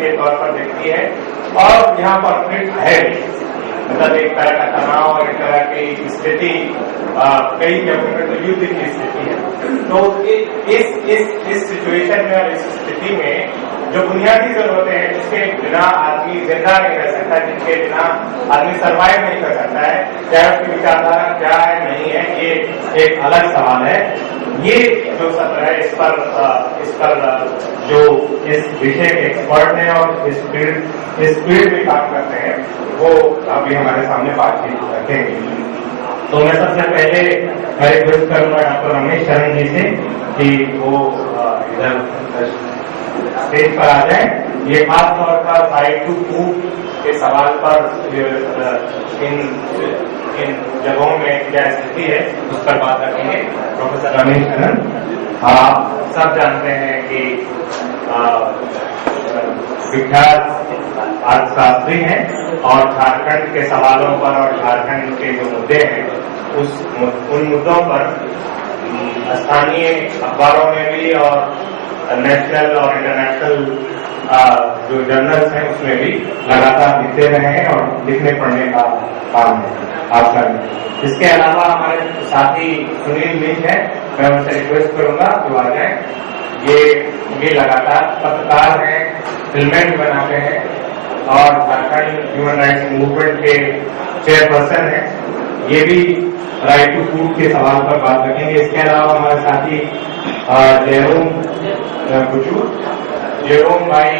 के तौर पर दिखती है और यहाँ कॉन्फ्लिक्ट है, मतलब एक तरह का तनाव और एक तरह की स्थिति कई जगहों में तो युद्ध की स्थिति है। तो इस सिचुएशन में और इस स्थिति में जो बुनियादी जरूरतें हैं जिसके बिना आदमी जिंदा नहीं रह सकता, जिनके बिना आदमी सर्वाइव नहीं कर सकता है, चाहे उसकी विचारधारा क्या है नहीं है, ये एक अलग सवाल है। ये जो सत्र है इस पर जो इस विषय के एक्सपर्ट हैं और इस फील्ड में काम करते हैं वो अभी हमारे सामने बातचीत रखेंगे। तो मैं सबसे पहले रिक्वेस्ट करूंगा डॉक्टर रमेश शरण जी से कि वो इधर स्टेज पर आ जाए। ये खास तौर पर राइट टू फूड के सवाल पर इन जगहों में क्या स्थिति है उस पर बात रखेंगे। प्रोफेसर रमेश शरण, आप सब जानते हैं कि विख्यात अर्थशास्त्री हैं और झारखंड के सवालों पर और झारखंड के जो मुद्दे हैं उन मुद्दों पर स्थानीय अखबारों में भी और नेशनल और इंटरनेशनल जो जर्नल्स हैं उसमें भी लगातार लिखते रहे हैं और लिखने पढ़ने का काम है आपका। इसके अलावा हमारे साथी सुनील मिश है, मैं उनसे रिक्वेस्ट करूंगा जो आ जाए। ये लगातार पत्रकार हैं, फिल्में बनाते हैं और झारखंड ह्यूमन राइट्स मूवमेंट के चेयरपर्सन हैं। ये भी राइट टू फूड के सवाल पर बात रखेंगे। इसके अलावा हमारे साथी जेरोम भाई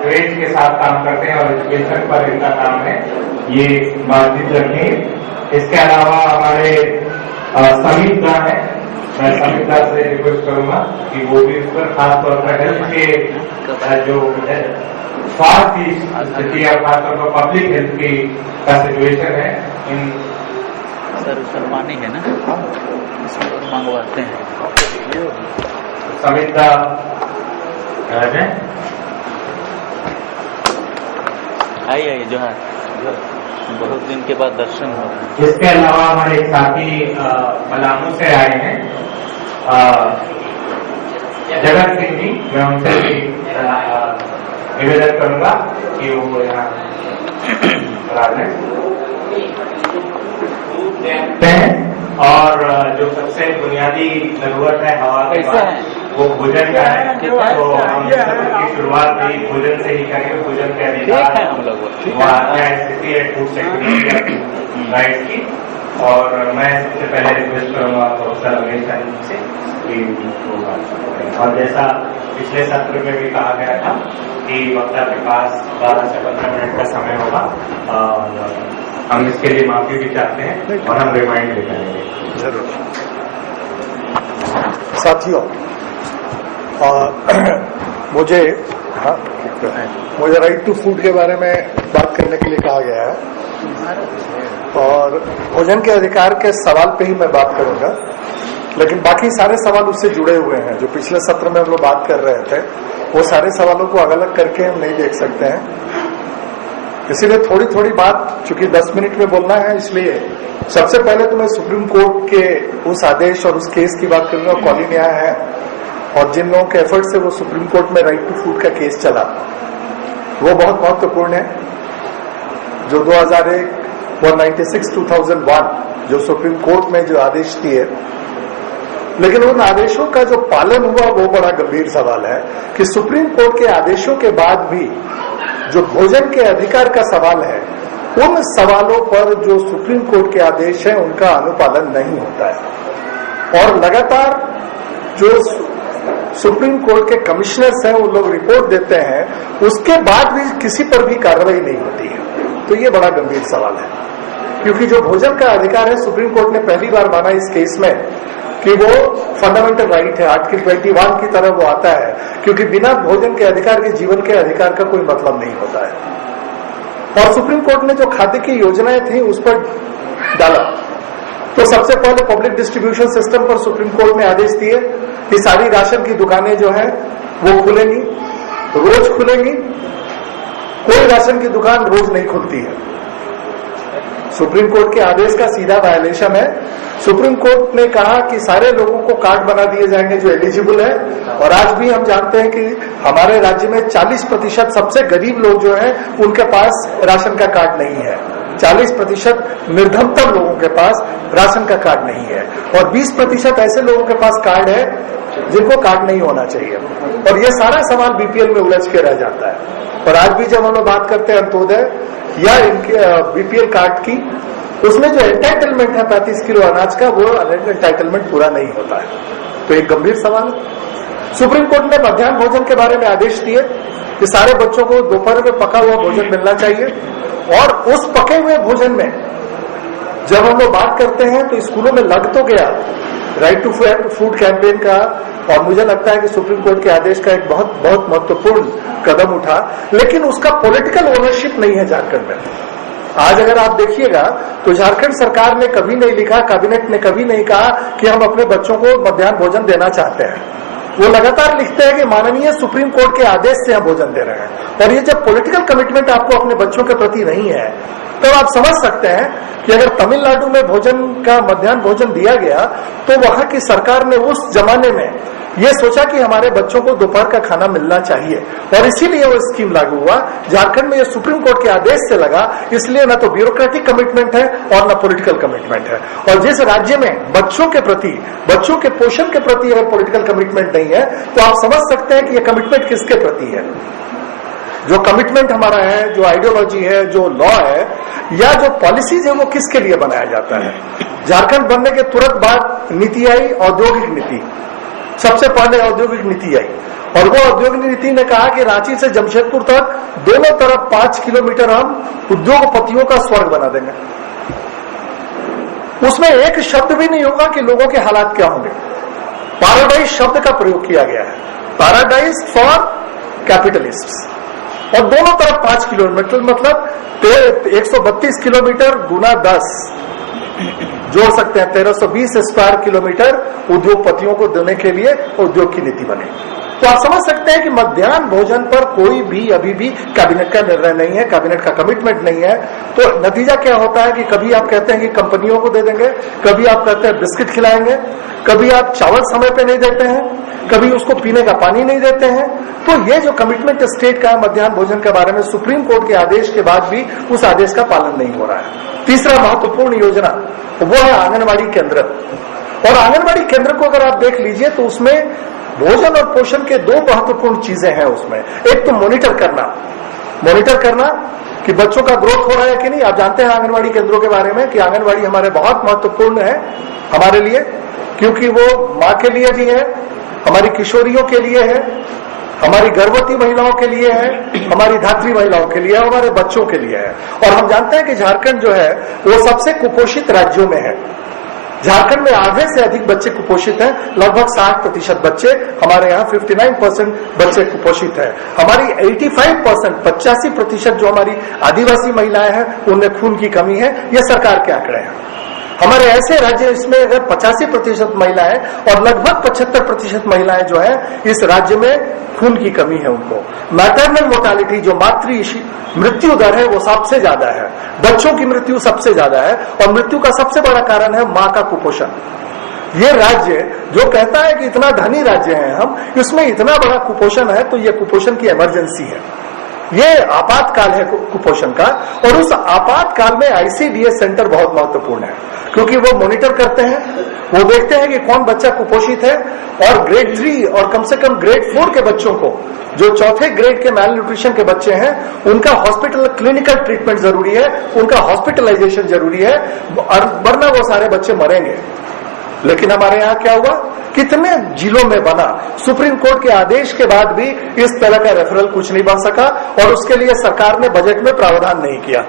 ग्रेड के साथ काम करते हैं और एजुकेशन पर इनका काम है, ये बातचीत रखेंगे। इसके अलावा हमारे समीप दा है, मैं समीप दा से रिक्वेस्ट करूंगा कि वो भी इस पर खास तौर पर हेल्थ के जो स्वास्थ्य की स्थिति और खासतौर पर पब्लिक हेल्थ की का सिचुएशन है इन सर पानी है ना, इसमें मंगवाते हैं। समिता आइए जो है बहुत दिन के बाद दर्शन हो रहे हैं। इसके अलावा हमारे साथी पलामू से आए हैं जगत सिंह जी, मैं उनसे भी निवेदन करूंगा कि वो यहाँ और जो सबसे बुनियादी जरूरत है हवा के बाद वो भोजन का है। तो हम की शुरुआत भी भोजन से ही करेंगे। भोजन के अधिकार हम लोग क्या स्थिति है फूड सिक्योरिटी राइट की। और मैं सबसे पहले रिक्वेस्ट करूंगा प्रोफेसर रमेश से कि और जैसा पिछले सत्र में भी कहा गया था कि वक्ता के पास 12 से 15 मिनट का समय होगा और हम इसके लिए माफी भी चाहते हैं और हम रिमाइंड भी करेंगे जरूर। साथियों, मुझे राइट टू फूड के बारे में बात करने के लिए कहा गया है और भोजन के अधिकार के सवाल पे ही मैं बात करूंगा, लेकिन बाकी सारे सवाल उससे जुड़े हुए हैं। जो पिछले सत्र में हम लोग बात कर रहे थे वो सारे सवालों को अलग अलग करके हम नहीं देख सकते हैं, इसीलिए थोड़ी थोड़ी बात, चूंकि 10 मिनट में बोलना है, इसलिए सबसे पहले तो मैं सुप्रीम कोर्ट के उस आदेश और उस केस की बात करूंगा। कॉली न्याय है और जिन लोगों के एफर्ट से वो सुप्रीम कोर्ट में राइट टू फूड का केस चला वो बहुत महत्वपूर्ण है। जो 2001 और 96/2001 जो सुप्रीम कोर्ट में जो आदेश दिए, लेकिन उन आदेशों का जो पालन हुआ वो बड़ा गंभीर सवाल है कि सुप्रीम कोर्ट के आदेशों के बाद भी जो भोजन के अधिकार का सवाल है, उन सवालों पर जो सुप्रीम कोर्ट के आदेश हैं उनका अनुपालन नहीं होता है। और लगातार जो सुप्रीम कोर्ट के कमिश्नर्स हैं वो लोग रिपोर्ट देते हैं, उसके बाद भी किसी पर भी कार्रवाई नहीं होती है। तो ये बड़ा गंभीर सवाल है, क्योंकि जो भोजन का अधिकार है सुप्रीम कोर्ट ने पहली बार माना इस केस में कि वो फंडामेंटल राइट है, आर्टिकल 21 की तरह वो आता है, क्योंकि बिना भोजन के अधिकार के जीवन के अधिकार का कोई मतलब नहीं होता है। और सुप्रीम कोर्ट ने जो खाद्य की योजनाएं थी उस पर डाला, तो सबसे पहले पब्लिक डिस्ट्रीब्यूशन सिस्टम पर सुप्रीम कोर्ट ने आदेश दिए कि सारी राशन की दुकानें जो है वो खुलेंगी, रोज खुलेंगी, कोई राशन की दुकान रोज नहीं खुलती है। सुप्रीम कोर्ट के आदेश का सीधा वायलेशन है सुप्रीम कोर्ट ने कहा कि सारे लोगों को कार्ड बना दिए जाएंगे जो एलिजिबल है, और आज भी हम जानते हैं कि हमारे राज्य में 40% सबसे गरीब लोग जो हैं उनके पास राशन का कार्ड नहीं है। 40% निर्धनतम लोगों के पास राशन का कार्ड नहीं है, और 20% ऐसे लोगों के पास कार्ड है जिनको कार्ड नहीं होना चाहिए, और ये सारा सवाल बीपीएल में उलझ के रह जाता है। और आज भी जब हम लोग बात करते हैं अंत्योदय या इनके बीपीएल कार्ड की, उसमें जो एंटाइटलमेंट है 35 किलो अनाज का, वो एंटाइटलमेंट पूरा नहीं होता है। तो एक गंभीर सवाल है। सुप्रीम कोर्ट ने मध्याह्न भोजन के बारे में आदेश दिए कि सारे बच्चों को दोपहर में पका हुआ भोजन मिलना चाहिए, और उस पके हुए भोजन में जब हम लोग बात करते हैं तो स्कूलों में लग तो गया राइट टू फूड कैंपेन का, और मुझे लगता है कि सुप्रीम कोर्ट के आदेश का एक बहुत बहुत महत्वपूर्ण कदम उठा, लेकिन उसका पॉलिटिकल ओनरशिप नहीं है झारखंड में। आज अगर आप देखिएगा तो झारखंड सरकार ने कभी नहीं लिखा, कैबिनेट ने कभी नहीं कहा कि हम अपने बच्चों को मध्याह्न भोजन देना चाहते हैं। वो लगातार लिखते हैं कि माननीय सुप्रीम कोर्ट के आदेश से हम भोजन दे रहे हैं। और ये जब पॉलिटिकल कमिटमेंट आपको अपने बच्चों के प्रति नहीं है, तो आप समझ सकते हैं कि अगर तमिलनाडु में भोजन का मध्याह्न भोजन दिया गया तो वहां की सरकार ने उस जमाने में ये सोचा कि हमारे बच्चों को दोपहर का खाना मिलना चाहिए, और इसीलिए वो स्कीम लागू हुआ। झारखंड में ये सुप्रीम कोर्ट के आदेश से लगा, इसलिए न तो ब्यूरोक्रेटिक कमिटमेंट है और न पॉलिटिकल कमिटमेंट है। और जिस राज्य में बच्चों के प्रति, बच्चों के पोषण के प्रति अगर पॉलिटिकल कमिटमेंट नहीं है, तो आप समझ सकते हैं कि ये कमिटमेंट किसके प्रति है। जो कमिटमेंट हमारा है, जो आइडियोलॉजी है, जो लॉ है, या जो पॉलिसीज है, वो किसके लिए बनाया जाता है। झारखंड बनने के तुरंत बाद नीति आई, औद्योगिक नीति। सबसे पहले औद्योगिक नीति आई, और वो औद्योगिक नीति ने कहा कि रांची से जमशेदपुर तक दोनों तरफ 5 किलोमीटर हम उद्योगपतियों का स्वर्ग बना देंगे। उसमें एक शब्द भी नहीं होगा कि लोगों के हालात क्या होंगे। पैराडाइज शब्द का प्रयोग किया गया है, पैराडाइज फॉर कैपिटलिस्ट्स। और दोनों तरफ 5 किलोमीटर मतलब 132 किलोमीटर गुना 10 जोड़ सकते हैं, 1320 स्क्वायर किलोमीटर उद्योगपतियों को देने के लिए उद्योग की नीति बने। तो आप समझ सकते हैं कि मध्याह्न भोजन पर कोई भी अभी भी कैबिनेट का निर्णय नहीं है, कैबिनेट का कमिटमेंट नहीं है। तो नतीजा क्या होता है कि कभी आप कहते हैं कि कंपनियों को दे देंगे, कभी आप कहते हैं बिस्किट खिलाएंगे, कभी आप चावल समय पे नहीं देते हैं, कभी उसको पीने का पानी नहीं देते हैं। तो ये जो कमिटमेंट स्टेट का है मध्याह्न भोजन के बारे में, सुप्रीम कोर्ट के आदेश के बाद भी उस आदेश का पालन नहीं हो रहा है। तीसरा महत्वपूर्ण योजना वो है आंगनबाड़ी केंद्र। और आंगनबाड़ी केंद्र को अगर आप देख लीजिए तो उसमें भोजन और पोषण के दो महत्वपूर्ण चीजें हैं उसमें। एक तो मॉनिटर करना कि बच्चों का ग्रोथ हो रहा है कि नहीं। आप जानते हैं आंगनबाड़ी केंद्रों के बारे में कि आंगनबाड़ी हमारे बहुत महत्वपूर्ण है हमारे लिए, क्योंकि वो माँ के लिए भी है, हमारी किशोरियों के लिए है, हमारी गर्भवती महिलाओं के लिए है, हमारी धात्री महिलाओं के लिए है, हमारे बच्चों के लिए है। और हम जानते हैं कि झारखंड जो है वो सबसे कुपोषित राज्यों में है। झारखंड में आधे से अधिक बच्चे कुपोषित हैं, लगभग 60% बच्चे, हमारे यहाँ 59% बच्चे कुपोषित हैं। हमारी 85% 85% जो हमारी आदिवासी महिलाएं हैं उनमें खून की कमी है। ये सरकार के आंकड़े हैं। हमारे ऐसे राज्य इसमें अगर 85% महिलाएं और लगभग 75% महिलाएं जो है इस राज्य में खून की कमी है उनको। मैटरनल मोर्टालिटी जो मातृ मृत्यु दर है वो सबसे ज्यादा है, बच्चों की मृत्यु सबसे ज्यादा है, और मृत्यु का सबसे बड़ा कारण है मां का कुपोषण। ये राज्य जो कहता है कि इतना धनी राज्य है हम, इसमें इतना बड़ा कुपोषण है, तो ये कुपोषण की इमरजेंसी है। ये आपातकाल है कुपोषण का, और उस आपातकाल में आईसीडीएस सेंटर बहुत महत्वपूर्ण है, क्योंकि वो मॉनिटर करते हैं, वो देखते हैं कि कौन बच्चा कुपोषित है, और ग्रेड 3 और कम से कम ग्रेड 4 के बच्चों को, जो चौथे ग्रेड के मैल न्यूट्रिशन के बच्चे हैं, उनका हॉस्पिटल क्लिनिकल ट्रीटमेंट जरूरी है, उनका हॉस्पिटलाइजेशन जरूरी है, वरना वो सारे बच्चे मरेंगे। लेकिन हमारे यहाँ क्या हुआ, कितने जिलों में बना, सुप्रीम कोर्ट के आदेश के बाद भी इस तरह का रेफरल कुछ नहीं बन सका, और उसके लिए सरकार ने बजट में प्रावधान नहीं किया।